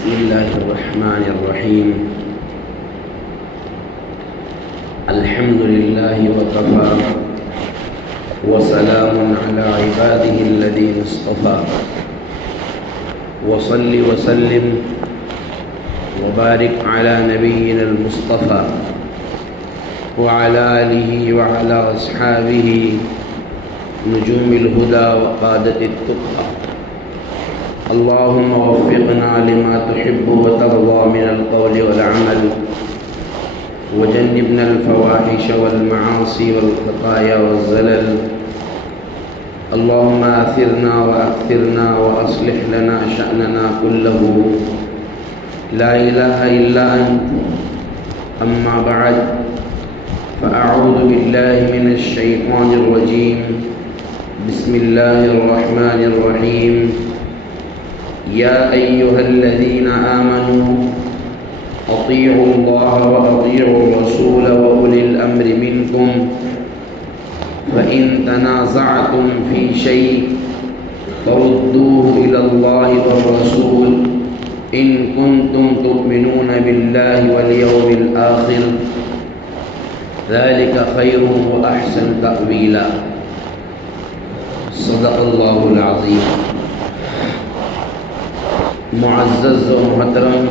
بسم الله الرحمن الرحيم. الحمد لله وكفى وسلام على عباده الذين اصطفى وصل وسلم وبارك على نبينا المصطفى وعلى آله وعلى أصحابه نجوم الهدى وقادة التقى. اللهم وفقنا لما تحب وترضى من القول والعمل وجنبنا الفواحش والمعاصي والخطايا والزلل. اللهم آثرنا وأكثرنا وأصلح لنا شأننا كله. لا إله إلا أنت. أما بعد، فأعوذ بالله من الشيطان الرجيم. بسم الله الرحمن الرحيم. يا أيها الذين آمنوا أطيعوا الله وأطيعوا الرسول وأولي الأمر منكم فإن تنازعتم في شيء فردوه إلى الله والرسول إن كنتم تؤمنون بالله واليوم الآخر ذلك خير وأحسن تأويلا. صدق الله العظيم. معزز و محترم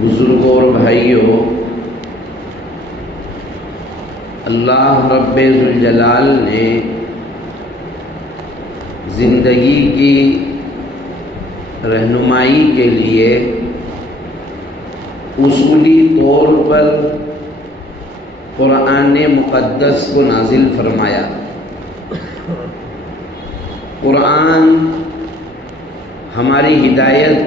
بزرگوں اور بھائیوں، اللہ رب ذوالجلال نے زندگی کی رہنمائی کے لیے اصولی طور پر قرآن مقدس کو نازل فرمایا. قرآن ہماری ہدایت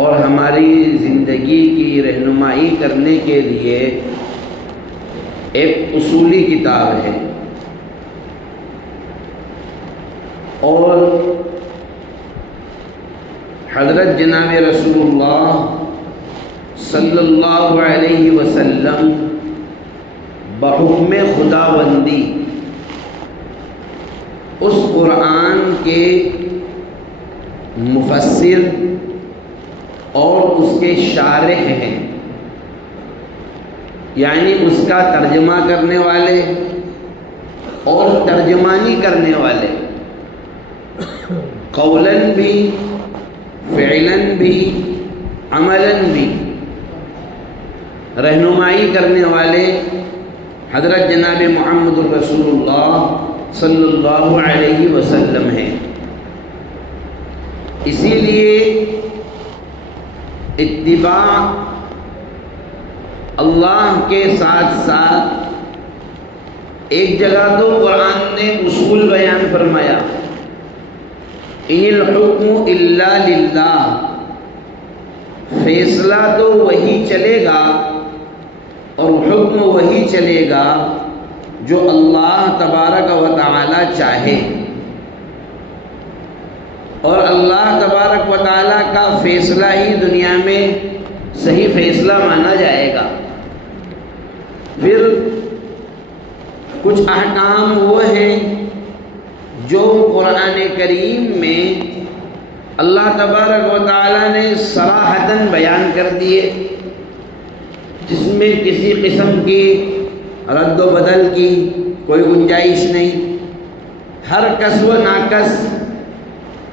اور ہماری زندگی کی رہنمائی کرنے کے لیے ایک اصولی کتاب ہے، اور حضرت جناب رسول اللہ صلی اللہ علیہ وسلم بحکم خداوندی اس قرآن کے مفسر اور اس کے شارح ہیں، یعنی اس کا ترجمہ کرنے والے اور ترجمانی کرنے والے، قولاً بھی فعلاً بھی عملاً بھی رہنمائی کرنے والے حضرت جناب محمد رسول اللہ صلی اللہ علیہ وسلم ہیں. اسی لیے اتباع اللہ کے ساتھ ساتھ ایک جگہ تو قرآن نے اصول بیان فرمایا، ان الحکم الا للہ، فیصلہ تو وہی چلے گا اور حکم وہی چلے گا جو اللہ تبارک و تعالی چاہے، اور اللہ تبارک و تعالیٰ کا فیصلہ ہی دنیا میں صحیح فیصلہ مانا جائے گا. پھر کچھ احکام وہ ہیں جو قرآن کریم میں اللہ تبارک و تعالیٰ نے صراحتاً بیان کر دیے، جس میں کسی قسم کی رد و بدل کی کوئی گنجائش نہیں. ہر کس و ناکس،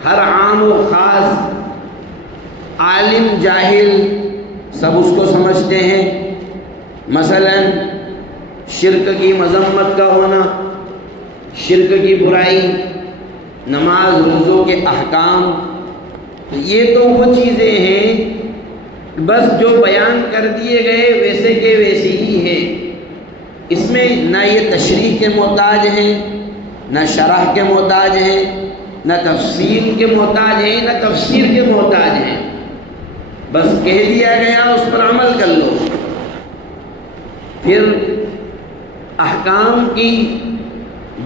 ہر عام و خاص، عالم جاہل سب اس کو سمجھتے ہیں. مثلا شرک کی مذمت کا ہونا، شرک کی برائی، نماز روزوں کے احکام، یہ تو وہ چیزیں ہیں بس جو بیان کر دیے گئے ویسے کے ویسے ہی ہیں. اس میں نہ یہ تشریح کے محتاج ہیں، نہ شرح کے محتاج ہیں، نہ تفصیل کے محتاج ہیں، نہ تفسیر کے محتاج ہیں. بس کہہ دیا گیا، اس پر عمل کر لو. پھر احکام کی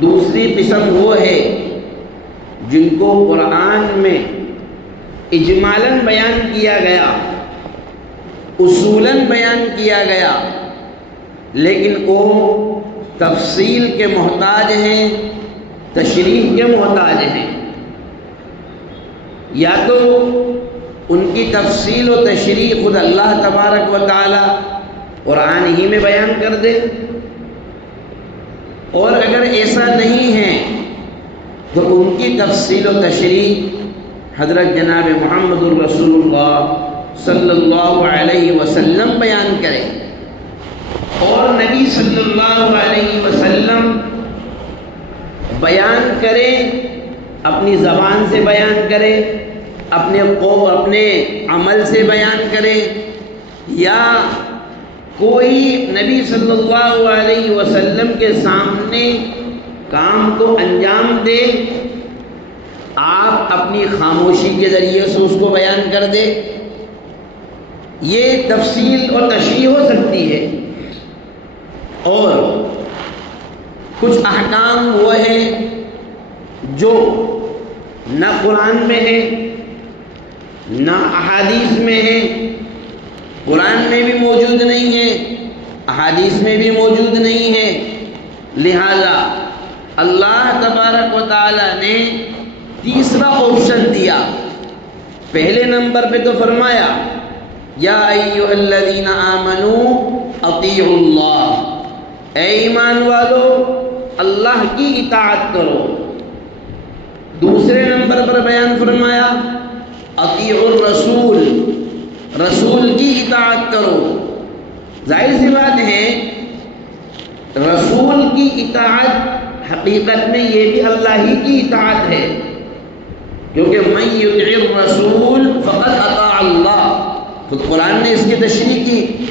دوسری قسم وہ ہے جن کو قرآن میں اجمالاً بیان کیا گیا، اصولاً بیان کیا گیا، لیکن وہ تفصیل کے محتاج ہیں، تشریح کے محتاج ہیں. یا تو ان کی تفصیل و تشریح خود اللہ تبارک و تعالی قرآن ہی میں بیان کر دے، اور اگر ایسا نہیں ہے تو ان کی تفصیل و تشریح حضرت جناب محمد الرسول اللہ صلی اللہ علیہ وسلم بیان کرے، اور نبی صلی اللہ علیہ وسلم بیان کرے، اپنی زبان سے بیان کرے، اپنے عمل سے بیان کرے، یا کوئی نبی صلی اللہ علیہ وسلم کے سامنے کام کو انجام دے، آپ اپنی خاموشی کے ذریعے سے اس کو بیان کر دے، یہ تفصیل اور تشریح ہو سکتی ہے۔ اور کچھ احکام وہ ہیں جو نہ قرآن میں ہے نہ احادیث میں ہے، قرآن میں بھی موجود نہیں ہے، احادیث میں بھی موجود نہیں ہے، لہذا اللہ تبارک و تعالی نے تیسرا آپشن دیا۔ پہلے نمبر پہ تو فرمایا یا ایھا الذین آمنوا اطیعوا اللہ، اے ایمان والو اللہ کی اطاعت کرو۔ دوسرے نمبر پر بیان فرمایا اطیعوا الرسول، رسول کی اطاعت کرو۔ ظاہر سی بات ہے رسول کی اطاعت حقیقت میں یہ بھی اللہ ہی کی اطاعت ہے، کیونکہ من یطع الرسول فقد اطاع اللہ، تو قرآن نے اس کی تشریح کی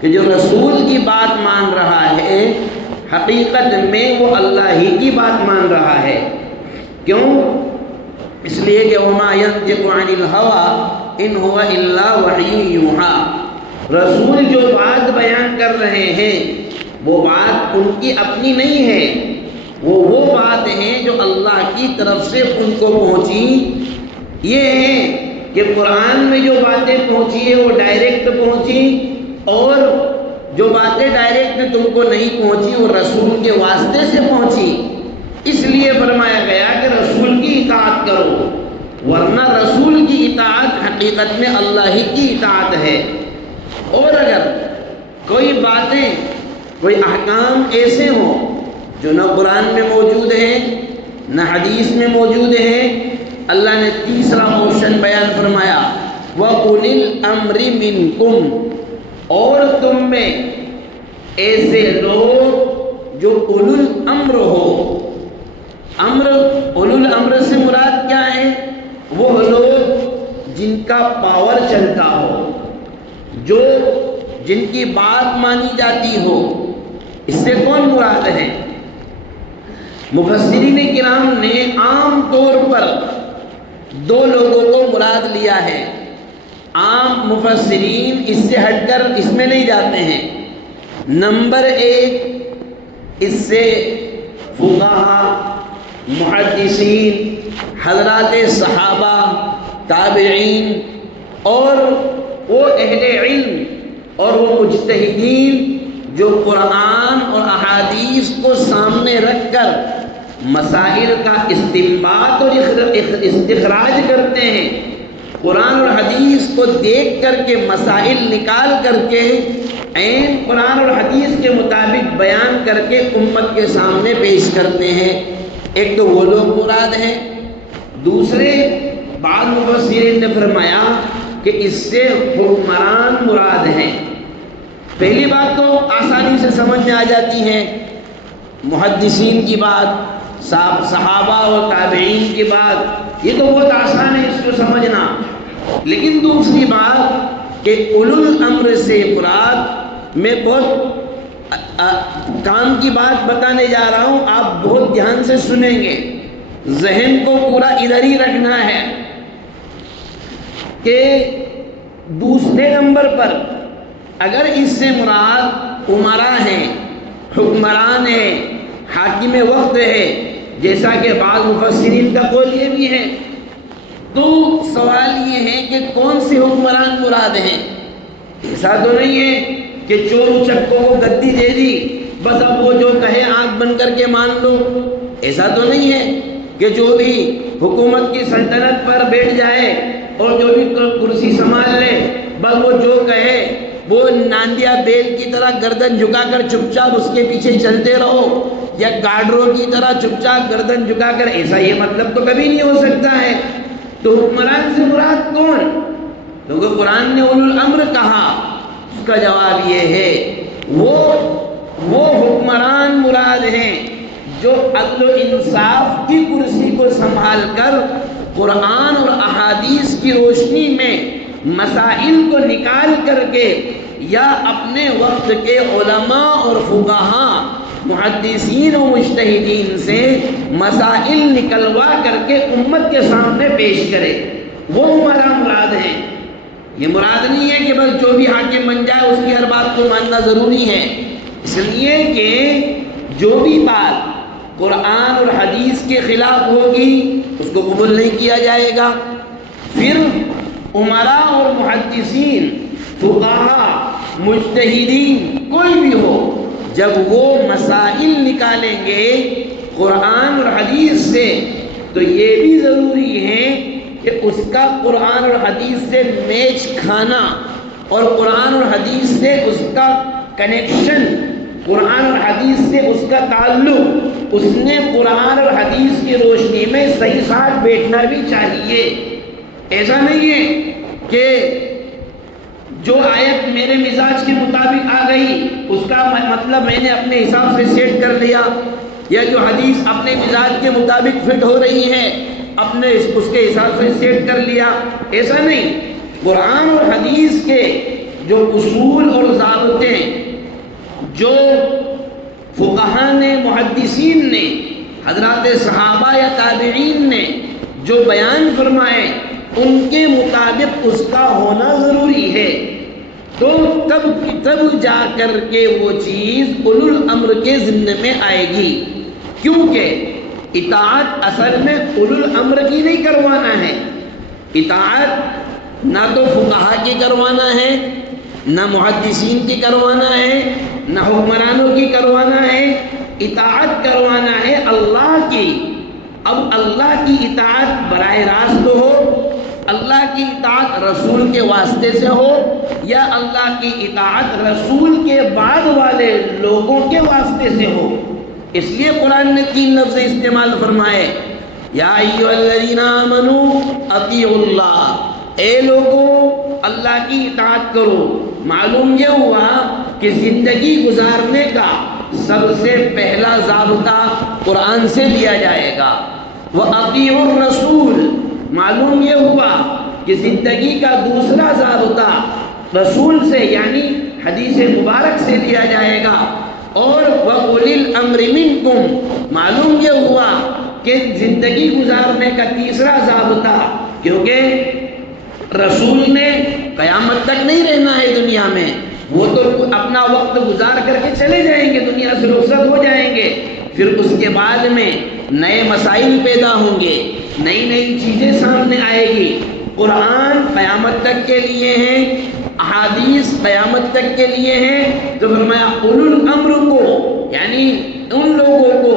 کہ جو رسول کی بات مان رہا ہے حقیقت میں وہ اللہ ہی کی بات مان رہا ہے۔ کیوں؟ اس لیے کہ وما ينطق عن الهوى ان هو الا وحی یوحی، رسول جو بات بیان کر رہے ہیں وہ بات ان کی اپنی نہیں ہے، وہ بات ہے جو اللہ کی طرف سے ان کو پہنچی۔ یہ ہے کہ قرآن میں جو باتیں پہنچی ہے وہ ڈائریکٹ پہنچی، اور جو باتیں ڈائریکٹ تم کو نہیں پہنچی وہ رسول کے واسطے سے پہنچی۔ اس لیے فرمایا گیا کہ رسول کی اطاعت کرو، ورنہ رسول کی اطاعت حقیقت میں اللہ ہی کی اطاعت ہے۔ اور اگر کوئی باتیں، کوئی احکام ایسے ہوں جو نہ قرآن میں موجود ہیں نہ حدیث میں موجود ہیں، اللہ نے تیسرا آپشن بیان فرمایا وَأُولِي الْأَمْرِ مِنْكُمْ، اور تم میں ایسے لوگ جو اولو الامر ہو۔ اولو الامر سے مراد کیا ہے؟ وہ لوگ جن کا پاور چلتا ہو، جو جن کی بات مانی جاتی ہو۔ اس سے کون مراد ہے؟ مفسرین کرام نے عام طور پر دو لوگوں کو مراد لیا ہے۔ عام مفسرین اس سے ہٹ کر اس میں نہیں جاتے ہیں۔ نمبر ایک، اس سے فقہاء، محدثین، حضرات صحابہ، تابعین، اور وہ اہل علم اور وہ مجتہدین جو قرآن اور احادیث کو سامنے رکھ کر مسائل کا استنباط اور استخراج کرتے ہیں، قرآن اور حدیث کو دیکھ کر کے مسائل نکال کر کے عین قرآن اور حدیث کے مطابق بیان کر کے امت کے سامنے پیش کرتے ہیں۔ ایک تو وہ لوگ مراد ہیں۔ دوسرے بعض مفسرین نے فرمایا کہ اس سے حکمران مراد ہیں۔ پہلی بات تو آسانی سے سمجھ میں آ جاتی ہے، محدثین کی بات، صحابہ اور تابعین کی بات، یہ تو بہت آسان ہے اس کو سمجھنا۔ لیکن دوسری بات کہ اولو الامر سے مراد، میں بہت کام کی بات بتانے جا رہا ہوں، آپ بہت دھیان سے سنیں گے، ذہن کو پورا ادھر ہی رکھنا ہے کہ دوسرے نمبر پر اگر اس سے مراد عمرا ہیں، حکمران ہیں، حاکم وقت ہے، جیسا کہ بعض مفسرین کا قول یہ بھی ہے، تو سوال یہ ہے کہ کون سے حکمران مراد ہیں؟ ایسا تو نہیں ہے کہ چور چکوں کو گدی دے دی بس اب وہ جو کہے آنکھ بند کر کے مان لو۔ ایسا تو نہیں ہے کہ جو بھی حکومت کی سلطنت پر بیٹھ جائے اور جو بھی کرسی سنبھال لے بس وہ جو کہے وہ ناندیا بیل کی طرح گردن جھکا کر چپ چاپ اس کے پیچھے چلتے رہو، یا گاڈروں کی طرح چپ چاپ گردن جھکا کر، ایسا یہ مطلب تو کبھی نہیں ہو سکتا ہے۔ تو حکمران سے مراد کون؟ کیونکہ قرآن نے اولو الامر کہا، اس کا جواب یہ ہے وہ حکمران مراد ہیں جو عدل و انصاف کی کرسی کو سنبھال کر قرآن اور احادیث کی روشنی میں مسائل کو نکال کر کے، یا اپنے وقت کے علماء اور فقہاء محدثین و مجتہدین سے مسائل نکلوا کر کے امت کے سامنے پیش کرے، وہ ہمارا مراد ہے۔ یہ مراد نہیں ہے کہ بس جو بھی حاکم بن جائے اس کی ہر بات کو ماننا ضروری ہے، اس لیے کہ جو بھی بات قرآن اور حدیث کے خلاف ہوگی اس کو قبول نہیں کیا جائے گا۔ پھر امراء اور محدثین، فقہاء، مجتہدین کوئی بھی ہو، جب وہ مسائل نکالیں گے قرآن اور حدیث سے تو یہ بھی ضروری ہے کہ اس کا قرآن اور حدیث سے میچ کھانا اور قرآن اور حدیث سے اس کا کنیکشن، قرآن اور حدیث سے اس کا تعلق، اس نے قرآن اور حدیث کی روشنی میں صحیح ساتھ بیٹھنا بھی چاہیے۔ ایسا نہیں ہے کہ جو آیت میرے مزاج کے مطابق آ گئی اس کا مطلب میں نے اپنے حساب سے سیٹ کر لیا، یا جو حدیث اپنے مزاج کے مطابق فٹ ہو رہی ہے اپنے اس کے حساب سے سیٹ کر لیا، ایسا نہیں۔ قرآن اور حدیث کے جو اصول اور ضابطے جو فقہاء نے، محدثین نے، حضرات صحابہ یا تابعین نے جو بیان فرمائے ان کے مطابق اس کا ہونا ضروری ہے، تو تب جا کر کے وہ چیز اولو الامر کے ضمن میں آئے گی، کیونکہ اطاعت اصل میں اولو الامر کی نہیں کروانا ہے۔ اطاعت نہ تو فقہاء کی کروانا ہے، نہ محدثین کی کروانا ہے، نہ حکمرانوں کی کروانا ہے، اطاعت کروانا ہے اللہ کی۔ اب اللہ کی اطاعت براہ راست ہو، اللہ کی اطاعت رسول کے واسطے سے ہو، یا اللہ کی اطاعت رسول کے بعد والے لوگوں کے واسطے سے ہو، اس لیے قرآن نے 3 لفظ استعمال فرمائے، یا ایھا الذین آمنوا اطیعوا اللہ، اے لوگوں اللہ کی اطاعت کرو۔ معلوم یہ ہوا کہ زندگی گزارنے کا سب سے پہلا ضابطہ قرآن سے لیا جائے گا، وَأَطِيعُوا الرَّسُولَ، معلوم یہ ہوا کہ زندگی کا دوسرا ضابطہ رسول سے یعنی حدیث مبارک سے لیا جائے گا، اور وَأُولِي الْأَمْرِ مِنْكُمْ، معلوم یہ ہوا کہ زندگی گزارنے کا تیسرا ضابطہ، کیونکہ رسول نے قیامت تک نہیں رہنا ہے دنیا میں، وہ تو اپنا وقت گزار کر کے چلے جائیں گے، دنیا سے رخصت ہو جائیں گے، پھر اس کے بعد میں نئے مسائل پیدا ہوں گے، نئی نئی چیزیں سامنے آئے گی۔ قرآن قیامت تک کے لیے ہیں، احادیث قیامت تک کے لیے ہیں، تو فرمایا اولو الامر کو، یعنی ان لوگوں کو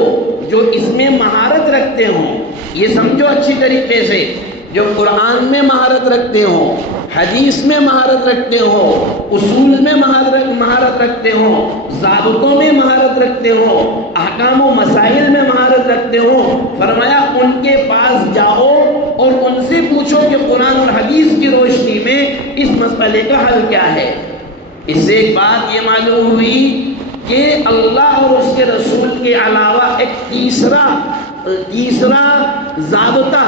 جو اس میں مہارت رکھتے ہوں، یہ سمجھو اچھی طریقے سے، جو قرآن میں مہارت رکھتے ہوں، حدیث میں مہارت رکھتے ہوں، اصول میں مہارت رکھتے ہوں، ضابطوں میں مہارت رکھتے ہوں، احکام و مسائل میں مہارت رکھتے ہوں، فرمایا ان کے پاس جاؤ اور ان سے پوچھو کہ قرآن اور حدیث کی روشنی میں اس مسئلے کا حل کیا ہے۔ اس سے ایک بات یہ معلوم ہوئی کہ اللہ اور اس کے رسول کے علاوہ ایک تیسرا ضابطہ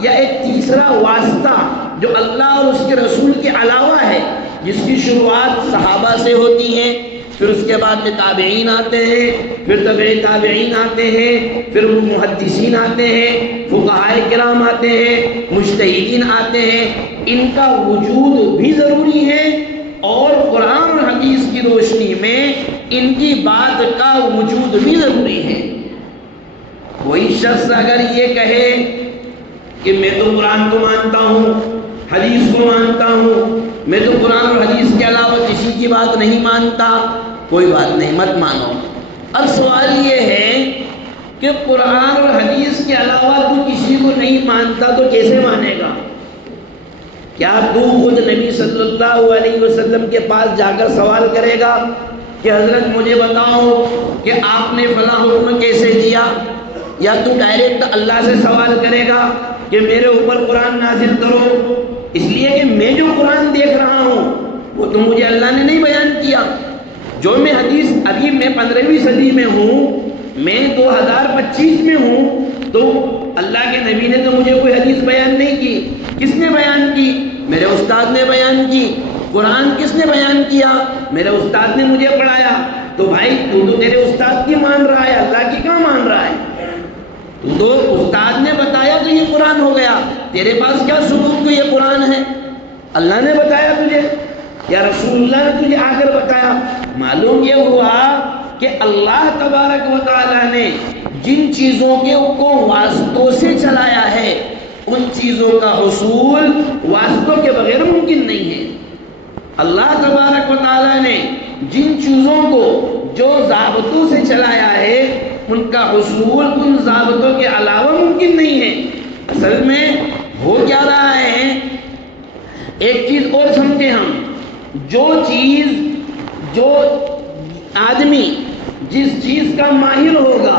یا ایک تیسرا واسطہ جو اللہ اور اس کے رسول کے علاوہ ہے، جس کی شروعات صحابہ سے ہوتی ہے، پھر اس کے بعد میں تابعین آتے ہیں، پھر تبع تابعین آتے ہیں، پھر محدثین آتے ہیں، فقہاء کرام آتے ہیں، مجتہدین آتے ہیں، ان کا وجود بھی ضروری ہے، اور قرآن اور حدیث کی روشنی میں ان کی بات کا وجود بھی ضروری ہے۔ کوئی شخص اگر یہ کہے کہ میں تو قرآن کو مانتا ہوں، حدیث کو مانتا ہوں، میں تو قرآن اور حدیث کے علاوہ کسی کی بات نہیں مانتا، کوئی بات نہیں، مت مانو۔ اب سوال یہ ہے کہ قرآن اور حدیث کے علاوہ تو کسی کو نہیں مانتا تو کیسے مانے گا؟ کیا تو خود نبی صلی اللہ علیہ وسلم کے پاس جا کر سوال کرے گا کہ حضرت مجھے بتاؤ کہ آپ نے فلاں حکم کیسے دیا؟ یا تو ڈائریکٹ اللہ سے سوال کرے گا کہ میرے اوپر قرآن نازل کرو، اس لیے کہ میں جو قرآن دیکھ رہا ہوں وہ تو مجھے اللہ نے نہیں بیان کیا۔ جو میں حدیث، ابھی میں 15ویں صدی میں ہوں، میں 2025 میں ہوں، تو اللہ کے نبی نے تو مجھے کوئی حدیث بیان نہیں کی۔ کس نے بیان کی؟ میرے استاد نے بیان کی۔ قرآن کس نے بیان کیا؟ میرے استاد نے مجھے پڑھایا۔ تو بھائی تو تیرے استاد کی مان رہا ہے، اللہ کی کہاں مان رہا ہے؟ تو استاد نے بتایا تو یہ قرآن ہو گیا، تیرے پاس کیا ثبوت کہ یہ قرآن ہے؟ اللہ نے بتایا تجھے یا رسول اللہ نے تجھے آ کر بتایا؟ معلوم یہ ہوا کہ اللہ تبارک و تعالیٰ نے جن چیزوں کو واسطوں سے چلایا ہے ان چیزوں کا حصول واسطوں کے بغیر ممکن نہیں ہے۔ اللہ تبارک و تعالیٰ نے جن چیزوں کو جو ضابطوں سے چلایا ہے ان کا حصول ان ضابطوں کے علاوہ ممکن نہیں ہے۔ اصل میں ہو کیا رہا ہے، ایک چیز اور سمجھیں ہم، جو آدمی جس چیز کا ماہر ہوگا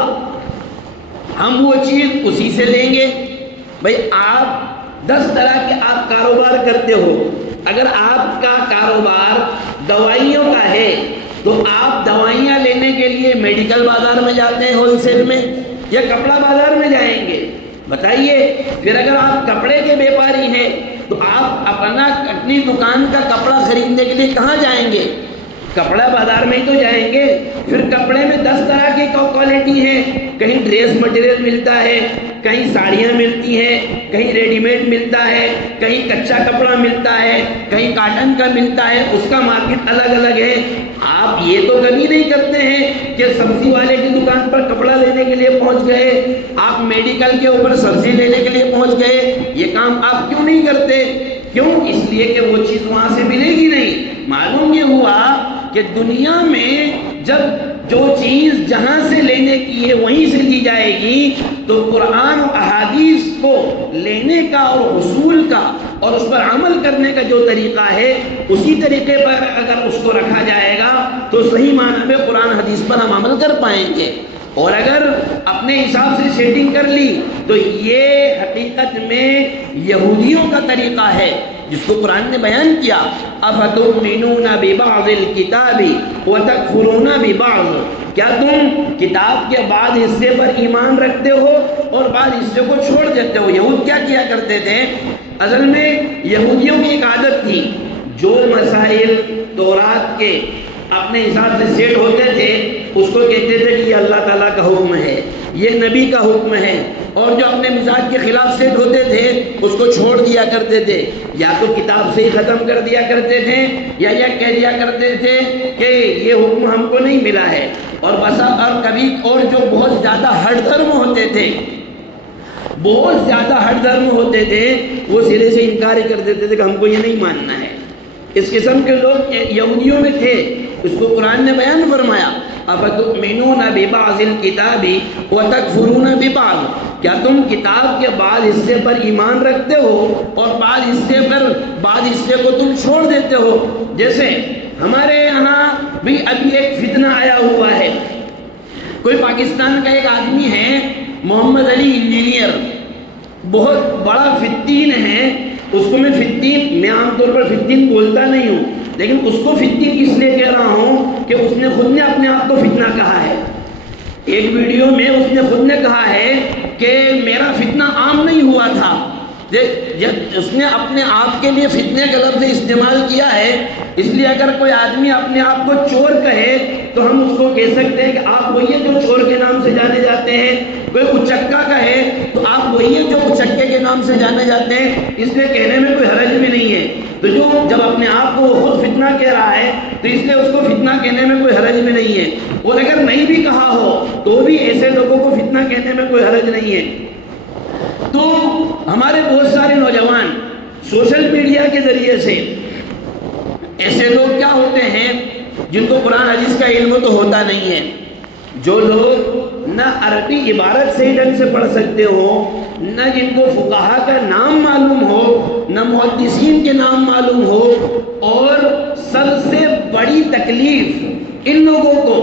ہم وہ چیز اسی سے لیں گے۔ بھئی آپ 10 طرح کے آپ کاروبار کرتے ہو، اگر آپ کا کاروبار دوائیوں کا ہے تو آپ دوائیاں لینے کے لیے میڈیکل بازار میں جاتے ہیں ہول سیل میں، یا کپڑا بازار میں جائیں گے؟ بتائیے۔ پھر اگر آپ کپڑے کے بیپاری ہیں تو آپ اپنی دکان کا کپڑا خریدنے کے لیے کہاں جائیں گے؟ کپڑا بازار میں ہی تو جائیں گے۔ پھر کپڑے میں 10 طرح کی کوالٹی ہے، کہیں ڈریس مٹیریل ملتا ہے، کہیں ساڑیاں ملتی ہیں، کہیں ریڈی میڈ ملتا ہے، کہیں کچا کپڑا ملتا ہے، کہیں کاٹن کا ملتا ہے، اس کا مارکیٹ الگ الگ ہے۔ آپ یہ تو کبھی نہیں کرتے ہیں کہ سبزی والے کی دکان پر کپڑا لینے کے لیے پہنچ گئے، آپ میڈیکل کے اوپر سبزی لینے کے لیے پہنچ گئے۔ یہ کام آپ کیوں نہیں کرتے؟ کیوں؟ اس لیے کہ وہ چیز وہاں سے ملے گی نہیں۔ معلوم یہ ہوا کہ دنیا میں جب جو چیز جہاں سے لینے کی ہے وہیں سے دی جائے گی، تو قرآن و احادیث کو لینے کا اور حصول کا اور اس پر عمل کرنے کا جو طریقہ ہے اسی طریقے پر اگر اس کو رکھا جائے گا تو صحیح معنی میں قرآن حدیث پر ہم عمل کر پائیں گے۔ اور اگر اپنے حساب سے سیٹنگ کر لی تو یہ حقیقت میں یہودیوں کا طریقہ ہے جس کو قرآن نے بیان کیا، افتؤمنون ببعض الکتاب وتکفرون ببعض، کیا تم کتاب کے بعض حصے پر ایمان رکھتے ہو اور بعض حصے کو چھوڑ دیتے ہو؟ یہود کیا کرتے تھے؟ اصل میں یہودیوں کی ایک عادت تھی، جو مسائل تورات کے اپنے حساب سے سیٹ ہوتے تھے اس کو کہتے تھے کہ یہ اللہ تعالیٰ کا حکم ہے، یہ نبی کا حکم ہے، اور جو اپنے مزاج کے خلاف سیٹ ہوتے تھے اس کو چھوڑ دیا کرتے تھے، یا تو کتاب سے ہی ختم کر دیا کرتے تھے یا یہ کہہ دیا کرتے تھے کہ یہ حکم ہم کو نہیں ملا ہے۔ اور بسا اور کبھی اور جو بہت زیادہ ہٹ دھرم ہوتے تھے، بہت زیادہ ہٹ دھرم ہوتے تھے، وہ سرے سے انکار کر دیتے تھے کہ ہم کو یہ نہیں ماننا ہے۔ اس قسم کے لوگ یہودیوں میں تھے، اس کو قرآن نے بیان فرمایا، افتؤمنون ببعض الکتاب وتکفرون ببعض، کیا تم کتاب کے بعض حصے پر ایمان رکھتے ہو اور بعض حصے کو تم چھوڑ دیتے ہو؟ جیسے ہمارے یہاں بھی ابھی ایک فتنہ آیا ہوا ہے، کوئی پاکستان کا ایک آدمی ہے محمد علی انجینئر، بہت بڑا فتین ہے، اس کو میں عام طور پر فتین بولتا نہیں ہوں، لیکن اس کو فتین اس لیے کہہ رہا ہوں کہ اس نے خود نے اپنے آپ کو فتنہ کہا ہے۔ ایک ویڈیو میں اس نے خود نے کہا ہے کہ میرا فتنہ عام نہیں ہوا تھا، جب اس نے اپنے آپ کے لیے فتنے کا لفظ استعمال کیا ہے، اس لیے اگر کوئی آدمی اپنے آپ کو چور کہے تو ہم اس کو کہہ سکتے ہیں کہ آپ وہی ہیں جو چور کے نام سے جانے جاتے ہیں، کوئی اچکا کہے تو آپ وہی ہیں جو اچکے کے نام سے جانے جاتے ہیں، اس لیے کہنے میں کوئی حرج بھی نہیں ہے۔ تو جو جب اپنے آپ کو خود فتنہ کہہ رہا ہے تو اس لیے اس کو فتنہ کہنے میں کوئی حرج بھی نہیں ہے، اور اگر نہیں بھی کہا ہو تو بھی ایسے لوگوں کو فتنہ کہنے میں کوئی حرج نہیں ہے۔ تو ہمارے بہت سارے نوجوان سوشل میڈیا کے ذریعے سے ایسے لوگ کیا ہوتے ہیں جن کو قرآن حدیث کا علم تو ہوتا نہیں ہے، جو لوگ نہ عربی عبارت صحیح ڈھنگ سے پڑھ سکتے ہو نہ جن کو فقہا کا نام معلوم ہو، نہ محدثین کے نام معلوم ہو، اور سب سے بڑی تکلیف ان لوگوں کو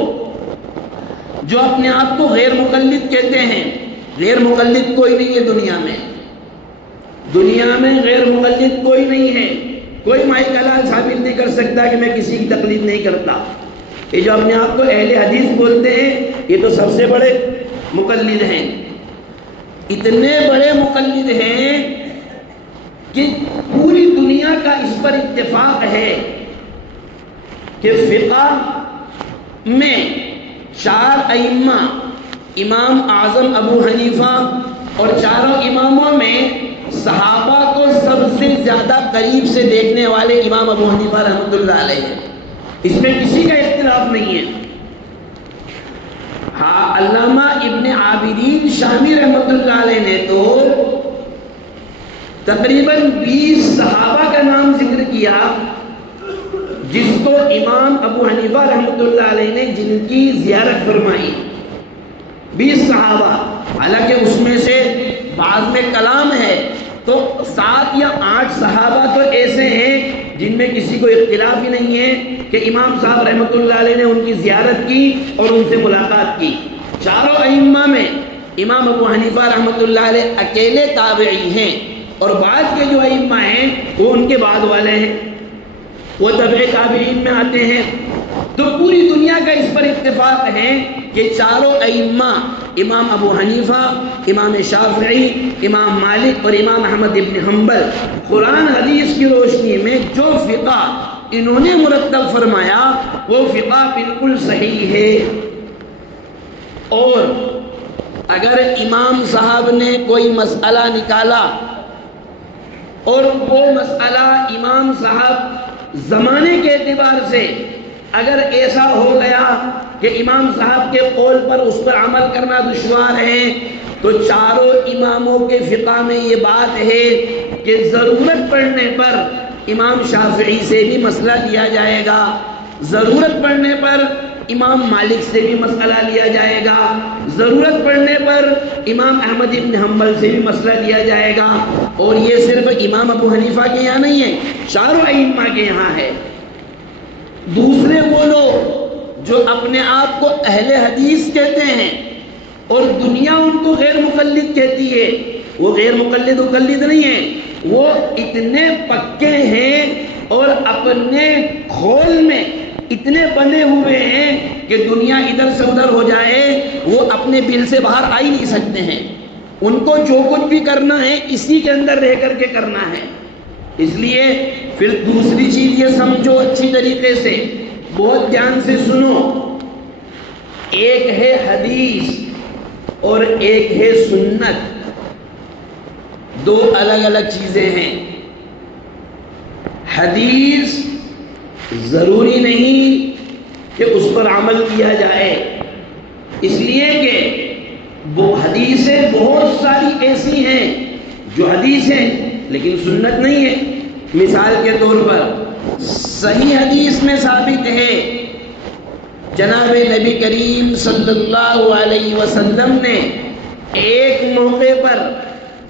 جو اپنے آپ کو غیر مقلد کہتے ہیں. غیر مقلد کوئی نہیں ہے دنیا میں. دنیا میں غیر مقلد کوئی نہیں ہے. کوئی مائی کلال ثابت نہیں کر سکتا کہ میں کسی کی تقلید نہیں کرتا. یہ جو اپنے آپ کو اہل حدیث بولتے ہیں یہ تو سب سے بڑے مقلد ہیں. اتنے بڑے مقلد ہیں کہ پوری دنیا کا اس پر اتفاق ہے کہ فقہ میں 4 ائمہ، امام اعظم ابو حنیفہ اور چاروں اماموں میں صحابہ کو سب سے زیادہ قریب سے دیکھنے والے امام ابو حنیفہ رحمۃ اللہ علیہ ہیں. اس میں کسی کا اختلاف نہیں ہے. ہاں، علامہ ابن عابدین شامی رحمۃ اللہ علیہ نے تو تقریباً 20 صحابہ کا نام ذکر کیا جس کو امام ابو حنیفہ رحمۃ اللہ علیہ نے جن کی زیارت فرمائی. 20 صحابہ، حالانکہ اس میں سے بعض میں کلام ہے تو 7 یا 8 صحابہ تو ایسے ہیں جن میں کسی کو اختلاف ہی نہیں ہے کہ امام صاحب رحمۃ اللہ علیہ نے ان کی زیارت کی اور ان سے ملاقات کی. چاروں ائمہ میں امام ابو حنیفہ رحمۃ اللہ علیہ اکیلے تابعی ہیں، اور بعد کے جو ائمہ ہیں وہ ان کے بعد والے ہیں، وہ تبع تابعین میں آتے ہیں. تو پوری دنیا کا اس پر اتفاق ہے کہ چاروں ائمہ امام ابو حنیفہ، امام شافعی، امام مالک اور امام احمد ابن حنبل قرآن حدیث کی روشنی میں جو فقہ انہوں نے مرتب فرمایا وہ فقہ بالکل صحیح ہے. اور اگر امام صاحب نے کوئی مسئلہ نکالا اور وہ مسئلہ امام صاحب زمانے کے اعتبار سے اگر ایسا ہو گیا کہ امام صاحب کے قول پر اس پر عمل کرنا دشوار ہے تو چاروں اماموں کے فقہ میں یہ بات ہے کہ ضرورت پڑنے پر امام شافعی سے بھی مسئلہ لیا جائے گا، ضرورت پڑنے پر امام مالک سے بھی مسئلہ لیا جائے گا، ضرورت پڑنے پر امام احمد ابن حنبل سے بھی مسئلہ لیا جائے گا. اور یہ صرف امام ابو حنیفہ کے یہاں نہیں ہے، چاروں ائمہ کے یہاں ہے. دوسرے وہ لوگ جو اپنے آپ کو اہل حدیث کہتے ہیں اور دنیا ان کو غیر مقلد کہتی ہے، وہ غیر مقلد نہیں ہیں، وہ اتنے پکے ہیں اور اپنے کھول میں اتنے بندے ہوئے ہیں کہ دنیا ادھر سے ادھر ہو جائے وہ اپنے بل سے باہر آ ہی نہیں سکتے ہیں. ان کو جو کچھ بھی کرنا ہے اسی کے اندر رہ کر کے کرنا ہے. اس لیے پھر دوسری چیز یہ سمجھو اچھی طریقے سے، بہت دھیان سے سنو، ایک ہے حدیث اور ایک ہے سنت، دو الگ الگ چیزیں ہیں. حدیث ضروری نہیں کہ اس پر عمل کیا جائے، اس لیے کہ وہ حدیثیں بہت ساری ایسی ہیں جو حدیث ہیں لیکن سنت نہیں ہے. مثال کے طور پر صحیح حدیث میں ثابت ہے جناب نبی کریم صلی اللہ علیہ وسلم نے ایک موقع پر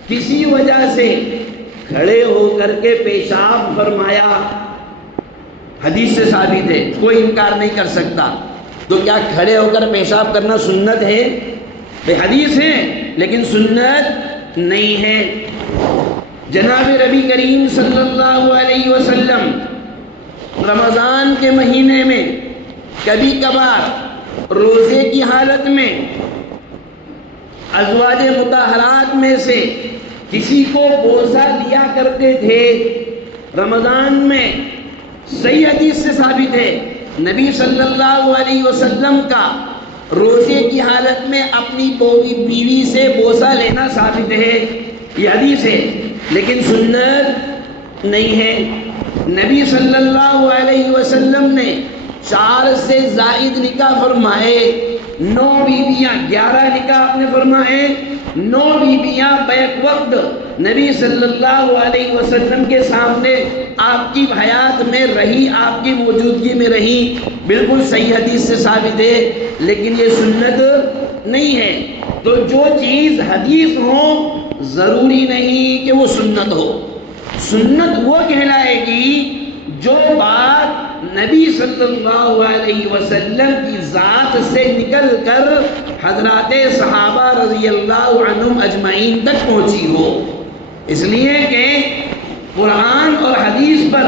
کسی وجہ سے کھڑے ہو کر کے پیشاب فرمایا. حدیث سے ثابت ہے، کوئی انکار نہیں کر سکتا. تو کیا کھڑے ہو کر پیشاب کرنا سنت ہے؟ حدیث ہے لیکن سنت نہیں ہے. جناب نبی کریم صلی اللہ علیہ وسلم رمضان کے مہینے میں کبھی کبھار روزے کی حالت میں ازواج مطہرات میں سے کسی کو بوسہ دیا کرتے تھے. رمضان میں صحیح حدیث سے ثابت ہے نبی صلی اللہ علیہ وسلم کا روزے کی حالت میں اپنی بیوی سے بوسہ لینا ثابت ہے، یہ حدیث ہے لیکن سنت نہیں ہے. نبی صلی اللہ علیہ وسلم نے 4 سے زائد نکاح فرمائے، 9 بیویاں، 11 نکاح آپ نے فرمائے، 9 بیویاں بیک وقت نبی صلی اللہ علیہ وسلم کے سامنے آپ کی حیات میں رہی، آپ کی موجودگی میں رہی. بالکل صحیح حدیث سے ثابت ہے لیکن یہ سنت نہیں ہے. تو جو چیز حدیث ہو ضروری نہیں کہ وہ سنت ہو. سنت وہ کہلائے گی جو بات نبی صلی اللہ علیہ وسلم کی ذات سے نکل کر حضرات صحابہ رضی اللہ عنہم اجمعین تک پہنچی ہو. اس لیے کہ قرآن اور حدیث پر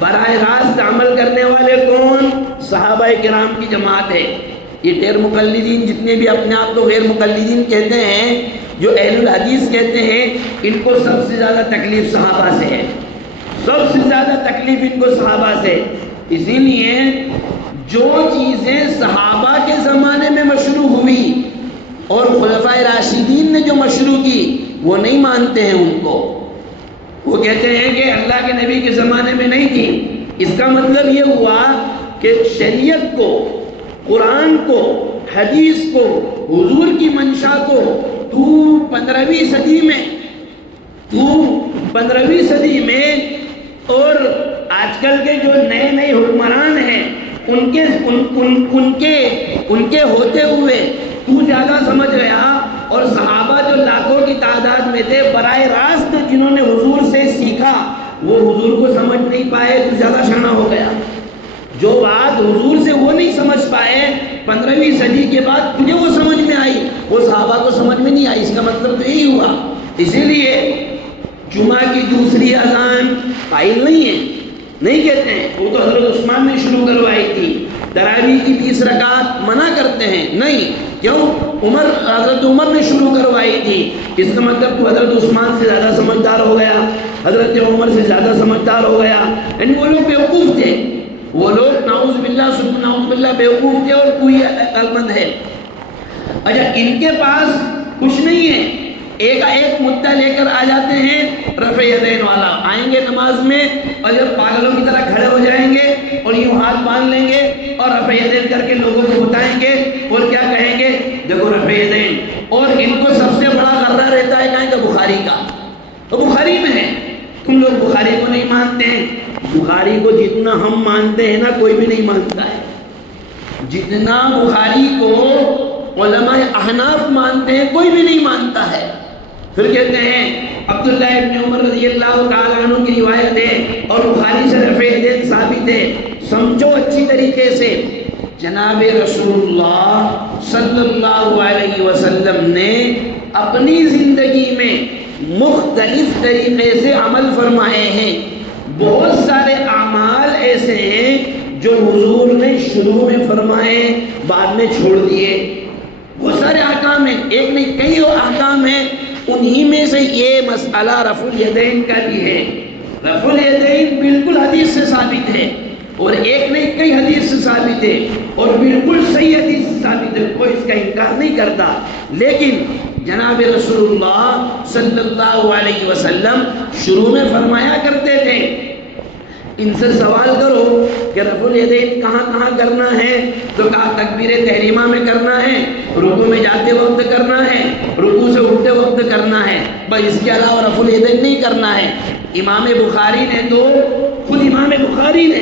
براہ راست عمل کرنے والے کون؟ صحابہ کرام کی جماعت ہے. یہ غیر مقلدین جتنے بھی اپنے آپ کو غیر مقلدین کہتے ہیں، جو اہل الحدیث کہتے ہیں، ان کو سب سے زیادہ تکلیف صحابہ سے ہے. سب سے زیادہ تکلیف ان کو صحابہ سے. اسی لیے جو چیزیں صحابہ کے زمانے میں مشروع ہوئی اور خلفائے راشدین نے جو مشروع کی وہ نہیں مانتے ہیں ان کو. وہ کہتے ہیں کہ اللہ کے نبی کے زمانے میں نہیں تھی. اس کا مطلب یہ ہوا کہ شریعت کو، قرآن کو، حدیث کو، حضور کی منشا کو تو 15ویں صدی میں اور آج کل کے جو نئے حکمران ہیں ان کے ہوتے ہوئے تو زیادہ سمجھ گیا. اور صحابہ جو لاکھوں کی تعداد میں تھے، براہ راست جنہوں نے حضور سے سیکھا وہ حضور کو سمجھ نہیں پائے، تو زیادہ شانہ ہو گیا. جو بات حضور سے وہ نہیں سمجھ پائے 15ویں صدی کے بعد تجھے وہ سمجھ میں آئی، وہ صحابہ کو سمجھ میں نہیں آئی. اس کا مطلب تو یہی ہوا. اسی لیے جمعہ کی دوسری اذان قائل نہیں ہے، نہیں کہتے ہیں وہ تو حضرت عثمان نے شروع کروائی تھی. تراویح کی 20 رکعت منع کرتے ہیں، نہیں. کیوں؟ حضرت عمر نے شروع کروائی تھی. اس کا مطلب تو حضرت عثمان سے زیادہ سمجھدار ہو گیا، حضرت عمر سے زیادہ سمجھدار ہو گیا. یعنی وہ لوگ بیوقوف تھے، وہ لوگ نعوذ باللہ بیوقوف تھے اور کوئی عقلمند ہے. اچھا، ان کے پاس کچھ نہیں ہے، ایک مدعا لے کر آ جاتے ہیں رفع یدین والا. آئیں گے نماز میں اور جب پاگلوں کی طرح کھڑے ہو جائیں گے اور یوں ہاتھ باندھ لیں گے اور رفع یدین کر کے لوگوں کو بتائیں گے اور کیا کہیں گے؟ دیکھو رفع یدین. اور ان کو سب سے بڑا غرہ رہتا ہے کہیں کہ بخاری کا. تو بخاری میں ہے، تم لوگ بخاری کو نہیں مانتے ہیں. بخاری کو جتنا ہم مانتے ہیں نا کوئی بھی نہیں مانتا ہے. جتنا بخاری کو علماء احناف مانتے ہیں کوئی بھی نہیں مانتا ہے. پھر کہتے ہیں عبداللہ ابن عمر رضی اللہ تعالیٰ عنہ کی روایت ہے اور بخاری سے رفع یدین ثابت ہے. سمجھو اچھی طریقے سے، جناب رسول اللہ صلی اللہ علیہ وسلم نے اپنی زندگی میں مختلف طریقے سے عمل فرمائے ہیں. بہت سارے اعمال ایسے ہیں جو حضور نے شروع میں فرمائے بعد میں چھوڑ دیے. بہت سارے احکام ہیں، ایک نہیں کئی احکام ہیں. انہی میں سے یہ مسئلہ رفع الیدین کا بھی ہے. رفع الیدین بالکل حدیث سے ثابت ہے اور ایک نہیں کئی حدیث سے ثابت ہے اور بالکل صحیح حدیث سے ثابت ہے، کوئی اس کا انکار نہیں کرتا. لیکن جناب رسول اللہ صلی اللہ علیہ وسلم شروع میں فرمایا کرتے تھے. ان سے سوال کرو کہ رفع الیدین کہاں کہاں کرنا ہے، تو کہا تکبیر تحریمہ میں کرنا ہے، رکوع میں جاتے وقت کرنا ہے، رکوع سے اٹھتے وقت کرنا ہے، بس اس کے علاوہ رفع الیدین نہیں کرنا ہے. امام بخاری نے تو خود امام بخاری نے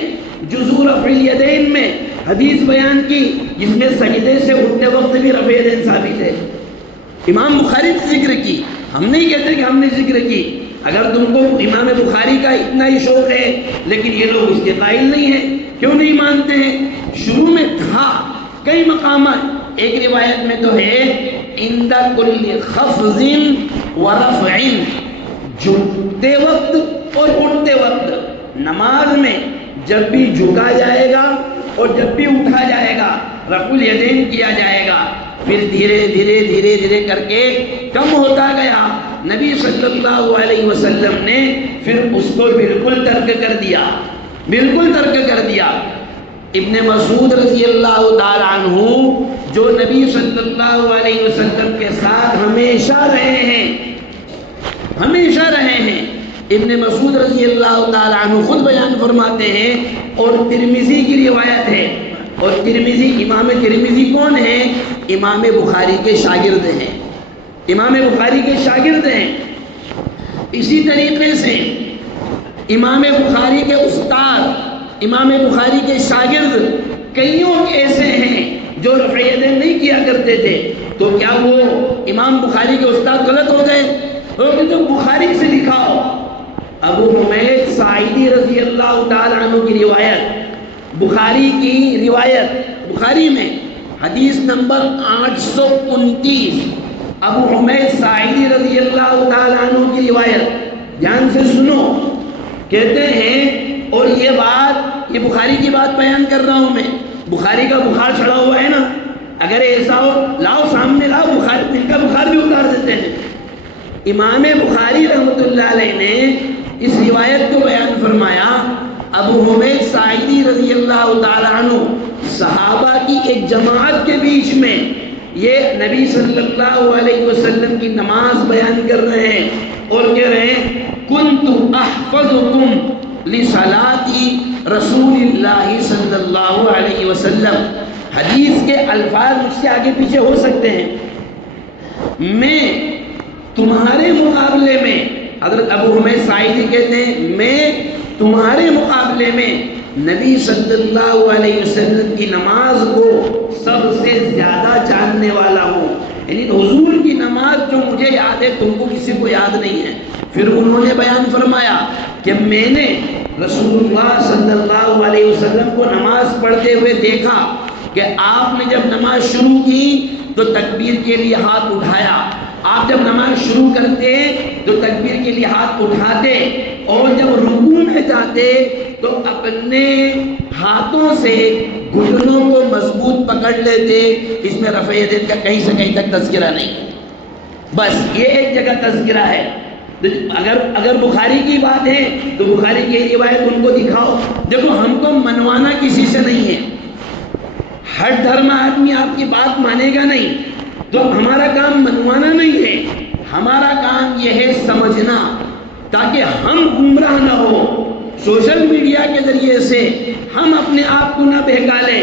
جزء رفع الیدین میں حدیث بیان کی جس میں سجدے سے اٹھتے وقت بھی رفع الیدین ثابت ہے. امام بخاری نے ذکر کی، ہم نہیں کہتے کہ ہم نے ذکر کی. اگر تم کو امام بخاری کا اتنا ہی شوق ہے، لیکن یہ لوگ اس کے قائل نہیں ہیں، کیوں نہیں مانتے ہیں؟ شروع میں تھا کئی مقامات. ایک روایت میں تو ہے عند کل خفض ورفع، جھکتے وقت اور اٹھتے وقت نماز میں جب بھی جھکا جائے گا اور جب بھی اٹھا جائے گا رفع الیدین کیا جائے گا. پھر دھیرے دھیرے کر کے کم ہوتا گیا. نبی صلی اللہ علیہ وسلم نے پھر اس کو بالکل ترک کر دیا. ابن مسعود رضی اللہ تعالی عنہ جو نبی صلی اللہ علیہ وسلم کے ساتھ ہمیشہ رہے ہیں، ابن مسعود رضی اللہ تعالی عنہ خود بیان فرماتے ہیں اور ترمذی کی روایت ہے. اور امام ترمذی کون ہیں؟ امام بخاری کے شاگرد ہیں. اسی طریقے سے امام بخاری کے استاد، امام بخاری کے شاگرد کئیوں ایسے ہیں جو رفع یدین نہیں کیا کرتے تھے. تو کیا وہ امام بخاری کے استاد غلط ہو گئے؟ تو بخاری سے دکھاؤ۔ ابو حمید ساعدی رضی اللہ تعالیٰ عنہ کی روایت، بخاری کی روایت، بخاری میں حدیث نمبر 829، ابو حمید ساعدی رضی اللہ تعالیٰ عنہ کی روایت، دھیان سے سنو۔ کہتے ہیں، اور یہ بات، یہ بخاری کی بات بیان کر رہا ہوں میں، بخاری کا بخار چڑھا ہوا ہے نا، اگر ایسا ہو لاؤ سامنے لاؤ، بخاری ان کا بخار بھی اتار دیتے ہیں۔ امام بخاری رحمۃ اللہ علیہ نے اس روایت کو بیان فرمایا، ابو حمید ساعدی رضی اللہ تعالیٰ عنہ صحابہ کی ایک جماعت کے بیچ میں یہ نبی صلی اللہ علیہ وسلم کی نماز بیان کر رہے ہیں اور کہہ رہے ہیں کنت احفظکم لصلاتی رسول اللہ صلی اللہ علیہ وسلم۔ حدیث کے الفاظ مجھ سے آگے پیچھے ہو سکتے ہیں، میں تمہارے مقابلے میں، حضرت ابو حمید ساعدی کہتے ہیں میں تمہارے مقابلے میں نبی صلی اللہ علیہ وسلم کی نماز کو سب سے زیادہ جاننے والا ہوں، یعنی حضور کی نماز جو مجھے یاد ہے تم کو کسی کو یاد نہیں ہے۔ پھر انہوں نے بیان فرمایا کہ میں نے رسول اللہ صلی اللہ علیہ وسلم کو نماز پڑھتے ہوئے دیکھا کہ آپ نے جب نماز شروع کی تو تکبیر کے لیے ہاتھ اٹھایا، آپ جب نماز شروع کرتے تو تکبیر کے لیے ہاتھ اٹھاتے، اور جب رکوع میں جاتے تو اپنے ہاتھوں سے گھٹنوں کو مضبوط پکڑ لیتے۔ اس میں رفع یدین کا کہیں سے کہیں تک تذکرہ نہیں، بس یہ ایک جگہ تذکرہ ہے۔ اگر بخاری کی بات ہے تو بخاری کی روایت ان کو دکھاؤ۔ دیکھو ہم کو منوانا کسی سے نہیں ہے، ہر دھرم آدمی آپ کی بات مانے گا نہیں، تو ہمارا کام منوانا نہیں ہے، ہمارا کام یہ ہے سمجھنا، تاکہ ہم گمراہ نہ ہو۔ سوشل میڈیا کے ذریعے سے ہم اپنے آپ کو نہ بہکا لیں،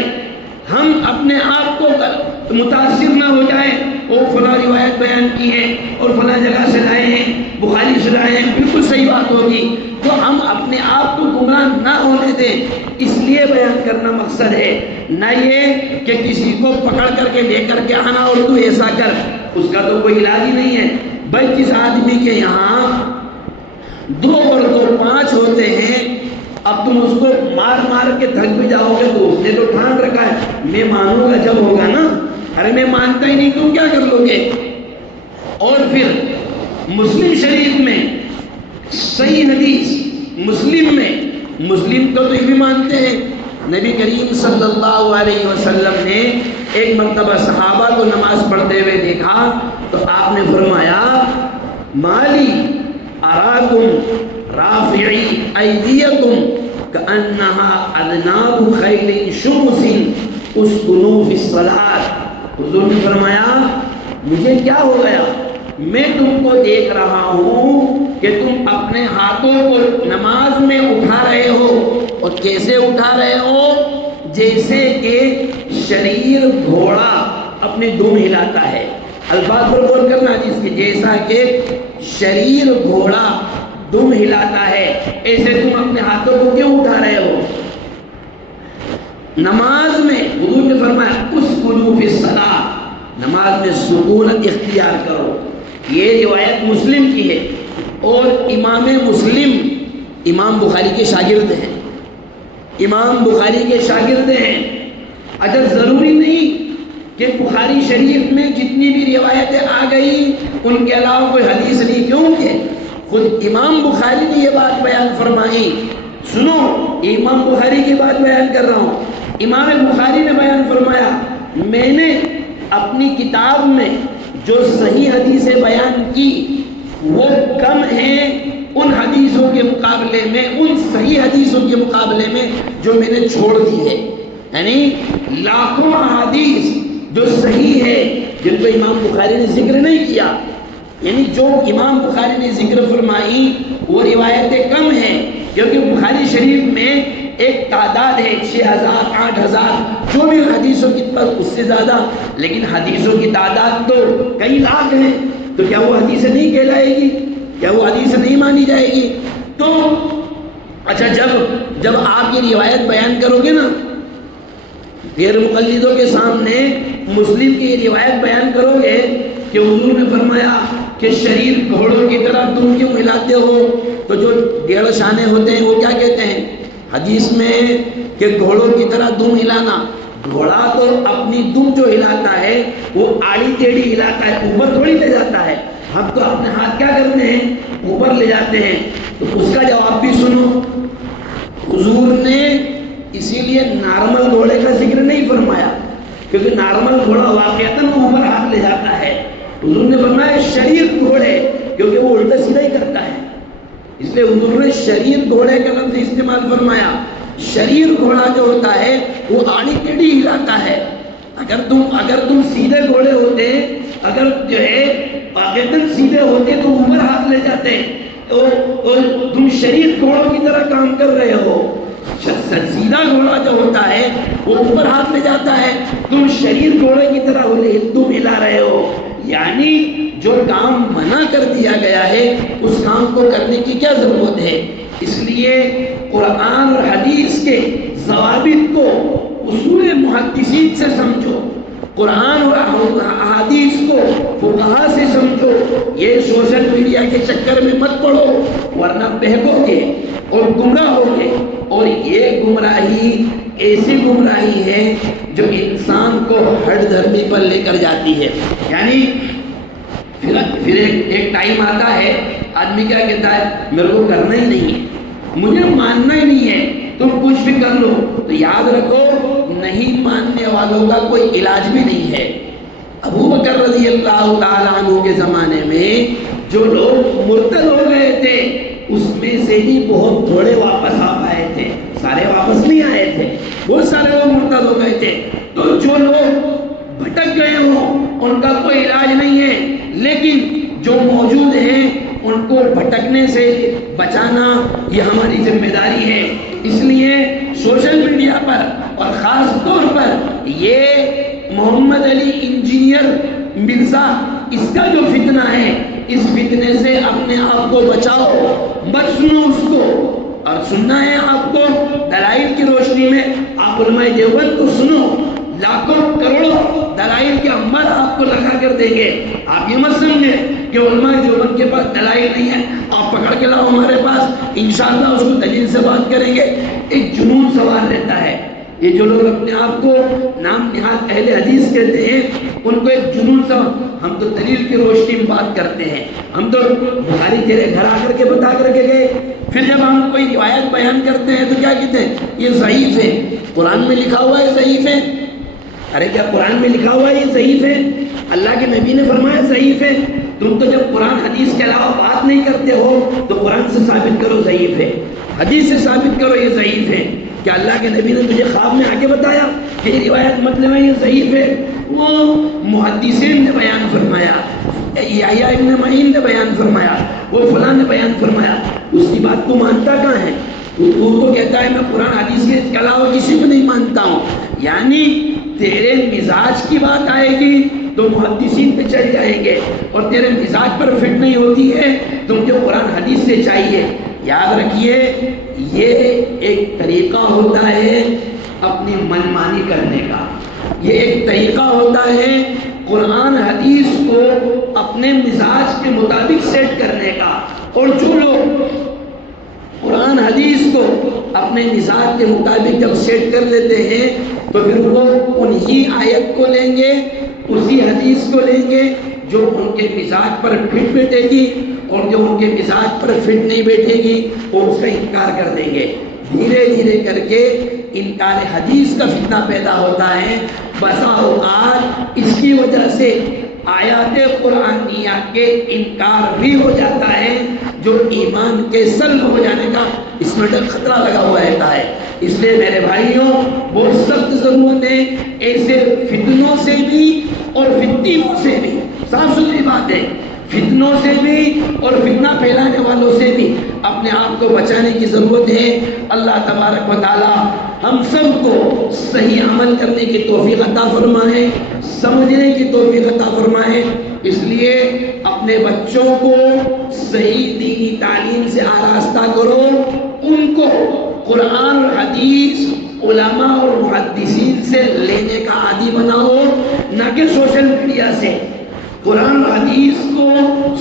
ہم اپنے آپ کو متاثر نہ ہو جائیں، وہ فلاں روایت بیان کی ہے اور فلاں جگہ سے لائے ہیں، بخاری سے لائے ہیں، بالکل صحیح بات ہوگی، تو ہم اپنے آپ کو گمراہ نہ ہونے دیں، اس لیے بیان کرنا مقصد ہے، نہ یہ کہ کسی کو پکڑ کر کے لے کر کے آنا اور تو ایسا کر، اس کا تو کوئی علاج ہی نہیں ہے۔ بھائی جس آدمی کے یہاں 2 اور 2 5 ہوتے ہیں، اب تم اس کو مار مار کے تھک بھی جاؤ گے تو اس نے تو ٹھان رکھا ہے میں مانوں گا جب ہوگا نا، ارے میں مانتا ہی نہیں تم کیا کر لو گے۔ اور پھر مسلم شریف میں صحیح حدیث، مسلم تو یہ بھی مانتے ہیں، نبی کریم صلی اللہ علیہ وسلم نے ایک مرتبہ صحابہ کو نماز پڑھتے ہوئے دیکھا تو آپ نے فرمایا مالی اراکم رافعی ایدیکم کانہا اذناب خیل شمس اسکنوا فی الصلاۃ۔ حضور نے فرمایا مجھے کیا ہو گیا، میں تم کو دیکھ رہا ہوں کہ تم اپنے ہاتھوں کو نماز میں اٹھا رہے ہو، اور کیسے اٹھا رہے ہو، جیسے کہ شریر گھوڑا اپنے دم ہلاتا ہے۔ الفاظ پر غور کرنا جس کے جیسا کہ شریر گھوڑا دم ہلاتا ہے، ایسے تم اپنے ہاتھوں کو کیوں اٹھا رہے ہو نماز میں؟ حضور نے فرمایا اسکنوا فی الصلاۃ، نماز میں سکونت اختیار کرو۔ یہ روایت مسلم کی ہے، اور امام مسلم امام بخاری کے شاگرد ہیں، امام بخاری کے شاگرد ہیں۔ اگر ضروری نہیں کہ بخاری شریف میں جتنی بھی روایتیں آ گئی ان کے علاوہ کوئی حدیث نہیں، کیوں کہ خود امام بخاری نے یہ بات بیان فرمائی۔ سنو، امام بخاری کی بات بیان کر رہا ہوں، امام بخاری نے بیان فرمایا میں نے اپنی کتاب میں جو صحیح حدیثیں بیان کی وہ کم ہیں ان حدیثوں کے مقابلے میں، ان صحیح حدیثوں کے مقابلے میں جو میں نے چھوڑ دی ہے، یعنی لاکھوں حدیث جو صحیح ہے جن کو امام بخاری نے ذکر نہیں کیا، یعنی جو امام بخاری نے ذکر فرمائی وہ روایتیں کم ہیں، کیونکہ بخاری شریف میں ایک تعداد ہے 6000 8000 جو بھی حدیثوں کی اس سے زیادہ، لیکن حدیثوں کی تعداد تو کئی لاکھ ہیں، تو کیا وہ حدیث نہیں کہلائے گی؟ کیا وہ حدیث نہیں مانی جائے گی؟ تو اچھا جب آپ یہ روایت بیان کرو گے نا غیر مقلدوں کے سامنے، مسلم کی یہ روایت بیان کرو گے کہ حضور نے فرمایا کہ شریر گھوڑوں کی طرح تم کیوں ہلاتے ہو؟ تو جو ڈیڑھ شانے ہوتے ہیں وہ کیا کہتے ہیں حدیث میں کہ گھوڑوں کی طرح دم ہلانا. گھوڑا تو اپنی دم جو ہلاتا ہے وہ آڑی ٹیڑھی ہلاتا ہے، اوپر تھوڑی لے جاتا ہے. ہم تو اپنے ہاتھ کیا کرتے ہیں؟ اوپر لے جاتے ہیں. تو اس کا جواب بھی سنو. حضور نے اسی لیے نارمل گھوڑے کا ذکر نہیں فرمایا، کیونکہ نارمل گھوڑا واقعتاً اوپر ہاتھ لے جاتا ہے. حضور نے فرمایا شریف گھوڑے، کیونکہ وہ الٹا سیدھا ہی کرتا ہے، اس لیے حضور نے شریف گھوڑے کا لفظ استعمال فرمایا. شریف گھوڑا جو ہوتا ہے وہ آڑی ٹیڑھی ہلاتا ہے. اگر تم سیدھے گھوڑے ہوتے، اگر جو ہے واقعتاً سیدھے ہوتے تو اوپر ہاتھ لے جاتے. تو تم شریف گھوڑوں کی طرح کام کر رہے ہو. سیدھا گھوڑا جو ہوتا ہے وہ اوپر ہاتھ لے جاتا ہے، تم شریف گھوڑے کی طرح تم ہلا رہے ہو. یعنی جو کام منع کر دیا گیا ہے اس کام کو کرنے کی کیا ضرورت ہے؟ اس لیے قرآن اور حدیث کے ضوابط کو اصول محدثین سے سمجھو، قرآن اور احادیث کو فقہا سے سمجھو. یہ سوشل میڈیا کے چکر میں مت پڑو ورنہ بہکو گے اور گمراہ ہوگے. اور یہ گمراہی ایسی گمراہی ہے جو انسان کو ہٹ دھرمی پر لے کر جاتی ہے. یعنی پھر ایک ٹائم آتا ہے آدمی کیا کہتا ہے میرے کو کرنا ہی نہیں ہے، مجھے ماننا ہی نہیں ہے، تم کچھ بھی کر لو. تو یاد رکھو نہیں ماننے والوں کا کوئی علاج بھی نہیں ہے. ابو بکر رضی اللہ تعالیٰ عنہ کے زمانے میں جو لوگ مرتد ہو گئے تھے اس میں سے ہی بہت تھوڑے واپس آ پائے تھے، سارے واپس نہیں آئے تھے، بہت سارے لوگ مرتد ہو گئے تھے. تو جو لوگ بھٹک گئے ہوں ان کا کوئی علاج نہیں ہے، لیکن جو موجود ہیں ان کو بھٹکنے سے بچانا یہ ہماری ذمہ داری ہے. اس لیے سوشل میڈیا پر اور خاص طور پر یہ محمد علی انجینئر مرزا اس کا جو فتنہ ہے اس فتنے سے اپنے آپ کو بچاؤ، مت سنو اس کو. اور سننا ہے آپ کو دلائل کی روشنی میں آپ علماء دیوبند کو سنو، لاکھوں کروڑوں دلائل کے انبار آپ کو لگا کر دیں گے. آپ یہ مت سمجھیں کہ علماء دیوبند کے پاس دلائل نہیں ہے، آپ پکڑ کے لاؤ ہمارے پاس، انشاءاللہ اس کو دلیل سے بات کریں گے. ایک جنون سوال رہتا ہے. یہ جو لوگ اپنے آپ کو نام نہاد اہل حدیث کہتے ہیں ان کو ایک جنون سوال، ہم تو دلیل کی روشنی میں بات کرتے ہیں، ہم تو بخاری تیرے گھر آ کر کے بتا کر کے گئے. پھر جب ہم کوئی روایت بیان کرتے ہیں تو کیا کہتے ہیں یہ ضعیف ہے، قرآن میں لکھا ہوا ہے ضعیف ہے. ارے کیا قرآن میں لکھا ہوا ہے یہ ضعیف ہے؟ اللہ کے نبی نے فرمایا ضعیف ہے. تم تو جب قرآن حدیث کے علاوہ بات نہیں کرتے ہو تو قرآن سے ثابت کرو ضعیف ہے، حدیث سے ثابت کرو یہ ضعیف ہے. کہ اللہ کے نبی نے تجھے خواب میں آ کے بتایا کہ یہ روایت مطلب ہے یہ ضعیف ہے؟ وہ محدثین نے بیان فرمایا، یحییٰ ابن معین نے بیان فرمایا، وہ فلاں نے بیان فرمایا. اس کی بات کو مانتا کہاں ہے؟ وہ تو کہتا ہے میں قرآن حدیث کے علاوہ کسی کو نہیں مانتا ہوں. یعنی تیرے مزاج کی بات آئے گی تو محدثین پہ چل جائیں گے، اور تیرے مزاج پر فٹ نہیں ہوتی ہے تم جو قرآن حدیث سے چاہیے. یاد رکھیے یہ ایک طریقہ ہوتا ہے اپنی منمانی کرنے کا، یہ ایک طریقہ ہوتا ہے قرآن حدیث کو اپنے مزاج کے مطابق سیٹ کرنے کا. اور جو لوگ قرآن حدیث کو اپنے مزاج کے مطابق جب سیٹ کر لیتے ہیں تو پھر وہ انہی آیت کو لیں گے، اسی حدیث کو لیں گے جو ان کے مزاج پر فٹ بیٹھے گی، اور جو ان کے مزاج پر فٹ نہیں بیٹھے گی وہ اس کا انکار کر دیں گے. دھیرے دھیرے کر کے انکار حدیث کا فتنہ پیدا ہوتا ہے. بسا اوقات اس کی وجہ سے آیات قرآنیہ کے انکار بھی ہو جاتا ہے جو ایمان کے سلب ہو جانے کا اس میں خطرہ لگا ہوا رہتا ہے. اس لیے میرے بھائیوں بہت سخت ضرورت ہے ایسے فتنوں سے بھی اور فتنوں سے بھی، صاف ستھری بات ہے، فتنوں سے بھی اور فتنہ پھیلانے والوں سے بھی اپنے آپ کو بچانے کی ضرورت ہے. اللہ تبارک و تعالی ہم سب کو صحیح عمل کرنے کی توفیق عطا فرمائے، سمجھنے کی توفیق عطا فرمائے. اس لیے اپنے بچوں کو صحیح دینی تعلیم سے آراستہ کرو، ان کو قرآن اور حدیث علماء اور محدثین سے لینے کا عادی بناؤ، نہ کہ سوشل میڈیا سے. قرآن حدیث کو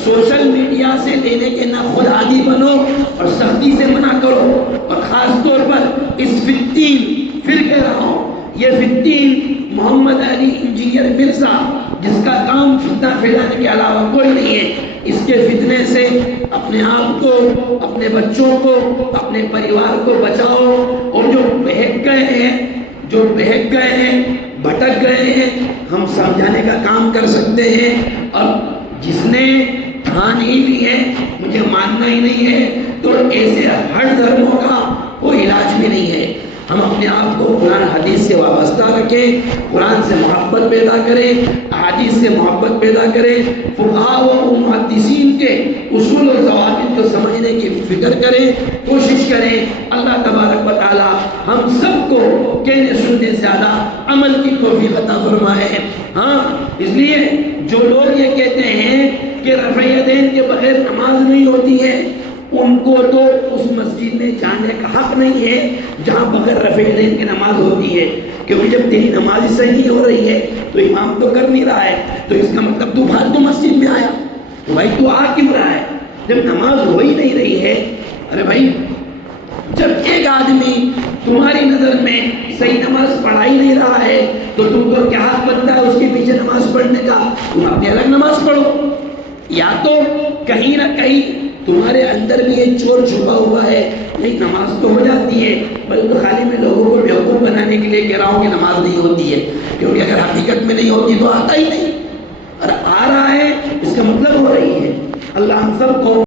سوشل میڈیا سے لینے کے نہ خود عادی بنو اور سختی سے منع کرو، اور خاص طور پر اس فتین، پھر کہہ رہا ہوں یہ فتین محمد علی انجینئر مرزا جس کا کام فتنہ پھیلانے کے علاوہ کوئی نہیں ہے، اس کے فتنے سے اپنے آپ کو، اپنے بچوں کو، اپنے پریوار کو بچاؤ، اور جو بہک گئے ہیں، بھٹک گئے ہیں، ہم سمجھانے کا کام کر سکتے ہیں، اور جس نے ٹھان ہی لی ہے مجھے ماننا ہی نہیں ہے تو ایسے ہر دھرموں کا کوئی علاج بھی نہیں ہے۔ ہم اپنے آپ کو قرآن حدیث سے وابستہ رکھیں، قرآن سے محبت پیدا کریں، احادیث سے محبت پیدا کریں، فقہاء و محدثین کے اصول و ضوابط کو سمجھنے کی فکر کریں، کوشش کریں۔ اللہ تبارک و تعالی ہم سب کو کہنے سننے زیادہ عمل کی توفیق عطا فرمائے۔ ہاں، اس لیے جو لوگ یہ کہتے ہیں کہ رفع یدین کے بغیر نماز نہیں ہوتی ہے، ان کو تو اس مسجد میں جانے کا حق نہیں ہے جہاں بغیر رفع یدین کی نماز ہوتی ہے، کیونکہ جب تیری نماز ہی صحیح نہیں ہو رہی ہے تو امام تو کر نہیں رہا ہے، تو اس کا مطلب تو فالتو مسجد میں آیا، تو بھائی تو آ کیوں رہا ہے جب نماز ہو ہی نہیں رہی ہے؟ ارے بھائی، جب ایک آدمی تمہاری نظر میں صحیح نماز پڑھا ہی نہیں رہا ہے تو تم کو کیا حق بنتا ہے اس کے پیچھے نماز پڑھنے کا؟ تم اپنی الگ نماز پڑھو، یا تو کہیں نہ کہیں تمہارے اندر بھی یہ چور چھپا ہوا ہے، نہیں نماز تو ہو جاتی ہے، بلکہ خالی میں لوگوں کو بیوقوف بنانے کے لیے کہہ رہا ہوں کہ نماز نہیں ہوتی ہے، کیونکہ اگر حقیقت میں نہیں ہوتی تو آتا ہی نہیں، اور آ رہا ہے اس کا مطلب ہو رہی ہے۔ اللہ ہم سب کو